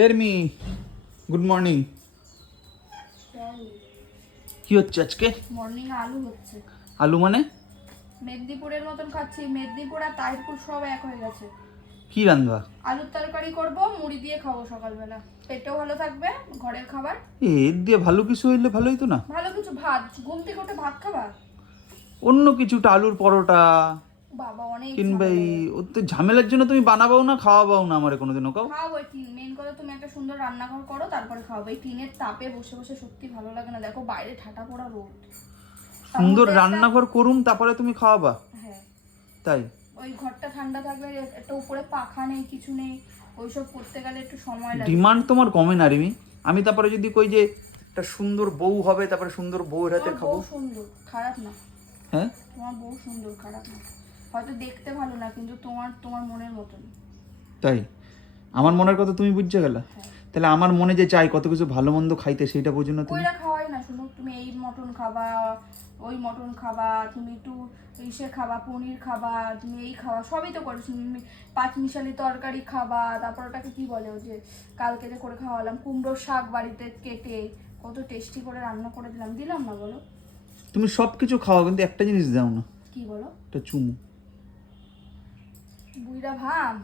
এরমি good morning. কি হচ্ছে আজকে? মর্নিং আলু হচ্ছে। আলু মানে? মেদিনীপুরের মতন খাচ্ছি, মেদিনীপুর আর তাহিরপুর সব এক হয়ে গেছে। কি রান্না? আলুর তরকারি করব, মুড়ি দিয়ে খাবো সকালবেলা, পেটও ভালো থাকবে, ঘরের খাবার। এর দিয়ে ভালো কিছু হইলে ভালোই তো না? ভালো কিছু ভাত, ঘুম থেকে উঠে ভাত খাবা? অন্য কিছুটা আলুর পরোটা বাবা অনেক কিংবা ঝামেলা। এই তো ঝামেলার জন্য তুমি বানাবাও না, খাওয়াবাও না আমারে কোনোদিনও। কাও খাওয়াবো টিন, মেন কথা তুমি একটা সুন্দর রান্নাঘর করো, তারপরে খাওয়াবো। এই টিনের তাপে বসে বসে সত্যি ভালো লাগে না, দেখো বাইরে ঠাটা পড়া রোদ। সুন্দর রান্নাঘর করুম তারপরে তুমি খাওয়াবা? হ্যাঁ তাই? ওই ঘরটা ঠান্ডা থাকবে, একটা উপরে পাখা নেই, কিছু নেই, ওইসব করতে গেলে একটু সময় লাগে। ডিমান্ড তোমার কমে না রিমি? আমি তারপরে যদি কই যে একটা সুন্দর বউ হবে, তারপরে সুন্দর বউয়ের হাতে তোমার খাবো। বউ সুন্দর, খারাপ না। হ্যাঁ তোমার বউ সুন্দর, খারাপ না। হয়তো দেখতে ভালো না, কিন্তু তোমার তোমার মনের মতন। তাই? আমার মনের কথা তুমি বুঝতে গেলা? হ্যাঁ। তাহলে আমার মনে যে চাই কত কিছু ভালো মন্দ খাইতে, সেইটা বোঝো না তুমি? ওইটা খাওয়াই না, শুনো, তুমি এই মটন খাবা, ওই মটন খাবা, তুমি একটু ইসে খাবা, পনির খাবা, তুমি এই খাওয়া, সবই তো করো। পাঁচ মিশালি তরকারি খাবা, তারপর ওটাকে কি বলে, ওই যে কালকে যে করে খাওয়ালাম কুমড়োর শাক বাড়িতে কেটে কত টেস্টি করে রান্না করে দিলাম, দিলাম না বলো? তুমি সব কিছু খাওয়া, কিন্তু একটা জিনিস দাও না। কি বলো? একটা চুমু। বুইড়া ভাম,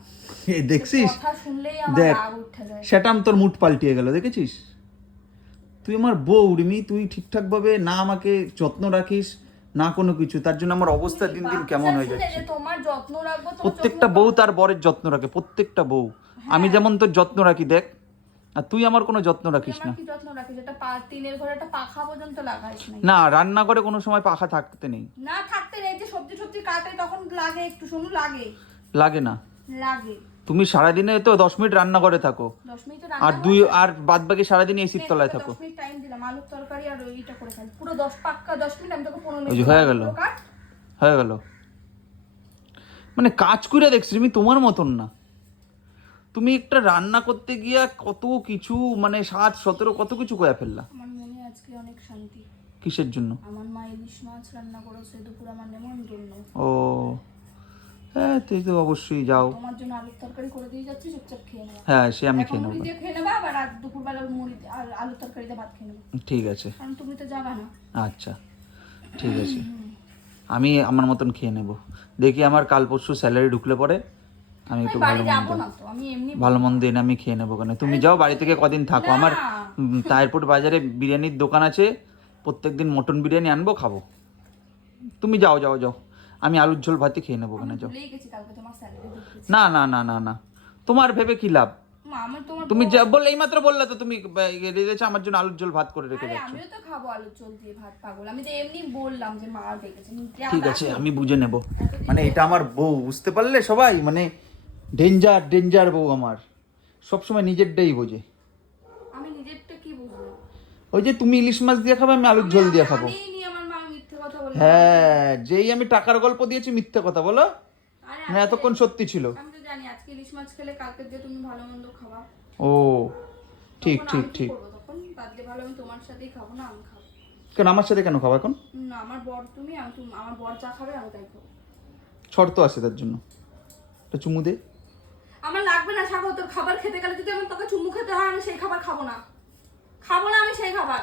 এ দেখছিস? কথা শুনলেই আমার দেখ, রাগ উঠে যায়। সেটা তোর মুড পাল্টিয়ে গেল, দেখেছিস? তুই আমার বউ রিমি, তুই ঠিকঠাক ভাবে না আমাকে যত্ন রাখিস না কোনো কিছু, তার জন্য আমার অবস্থা দিন দিন কেমন হয়ে বাচ্চা শুনে যাচ্ছে। যে তোমার যত্ন রাখবো, তোমার প্রত্যেকটা যত্ন বউ তার বরের যত্ন রাখে, প্রত্যেকটা বউ। আমি যেমন তোর যত্ন রাখি দেখ, আর তুই আমার কোনো যত্ন রাখিস না। আমার কি যত্ন রাখিস? এটা টিনের ঘরে একটা পাখা পর্যন্ত লাগাইস নাই। না, রান্না করে কোনো সময় পাখা থাকতে নেই। না থাকতে নেই, যে সবজি সবজি কাটে তখন লাগে একটু, শুনু, লাগে লাগে না? লাগে। তুমি সারাদিনে তো 10 মিনিট রান্না করে থাকো, 10 মিনিট আর আর বাদ বাকি সারাদিন এসির তলায় থাকো। 10 মিনিট টাইম দিলাম, আলুর তরকারি আর ওইটা করে খাই পুরো 10 পাক্কা 10 মিনিট, আমি তোকে 15 ওই যে মিনিট হয়ে গেল, হয়ে গেল। মানে কাজ করে দেখছি তুমি তোমার মতন না। তুমি একটা রান্না করতে গিয়া কত কিছু, মানে 7-17 কত কিছু কয়া ফেললা। আমার মনে আজকে অনেক শান্তি। কিসের জন্য? আমার মা ইলিশ মাছ রান্না করেছে, দুপুর আমার নেমন্তন্ন। ও হ্যাঁ, তুই তো অবশ্যই যাও। তোমার জন্য আলুর তরকারি করে দিয়ে যাচ্ছি, চুপচাপ খেয়ে নেবা। হ্যাঁ, সে আমি এখন খেয়ে মুড়ি নেবো। দিয়ে খেয়ে নেবা, আবার রাত দুপুরবেলা মুড়ি আর আলুর তরকারিতে ভাত খেয়ে নেবো। ঠিক আছে, কারণ তুমি তো যাবা না। আচ্ছা ঠিক আছে, আমি আমার মতন খেয়ে নেব। দেখি আমার কাল পরশু স্যালারি ঢুকলে পরে আমি একটু বাড়ি যাবো না তো, আমি এমনি ভালো মন্দ এনে আমি খেয়ে নেবো। কেন তুমি যাও বাড়ি থেকে কদিন থাকো। না। আমার তাহিরপুর বাজারে বিরিয়ানির দোকান আছে, প্রত্যেকদিন মটন বিরিয়ানি আনবো, খাবো। তুমি যাও যাও যাও, আমি আলুর ঝোল ভাতই খেয়ে নেবো। ওখানে যাও। ভুলেই গেছি কালকে তোমার স্যালারি ঢুকেছে। না না না না না, তোমার ভেবে কি লাভ? আমার তোমার তুমি যা বললে, এইমাত্র বললে তো তুমি রেখেছো আমার জন্য আলুর ঝোল ভাত করে রেখে আরে যাচ্ছ। আমিও তো খাবো আলুর ঝোল দিয়ে ভাত, পাগল। আমি তো এমনি বললাম যে মা ডেকেছে। ঠিক আছে, আমি বুঝে নেব। মানে এটা আমার বউ, বুঝতে পারলে সবাই? মানে ডেঞ্জার ডেঞ্জার বউ আমার, সবসময় নিজেরটাই বোঝে। আমি নিজেরটা কি বুঝবো? ওই যে তুমি ইলিশ মাছ দিয়ে খাবে, আমি আলুর ঝোল দিয়ে খাবো। নি আমার মা মিথ্যে কথা বলে। হ্যাঁ, যেই আমি টাকার গল্প দিয়েছি মিথ্যে কথা বলো আরে না, এতক্ষণ সত্যি ছিল। আমি তো জানি আজকে ইলিশ মাছ খেলে কালকে যে তুমি ভালো মন্দ খাবা। ও ঠিক তখন ঠিক আমি কি ঠিক। করবো? তখন বাদ দিয়ে ভালো আমি তোমার সাথেই খাবো, না আমি খাবো। কেন আমার সাথে কেন খাবো এখন? না, আমার বর তুমি, আমার বর যা খাবে আমি তাই খাবো। শর্ত আছে তার জন্য, একটা চুমু দে। আমার লাগবে না সাগর, তোর খাবার খেতে গেলে যদি আমি তোকে চুমু খেতে হয়, আমি সেই খাবার খাবো না। খাবো না আমি সেই খাবার।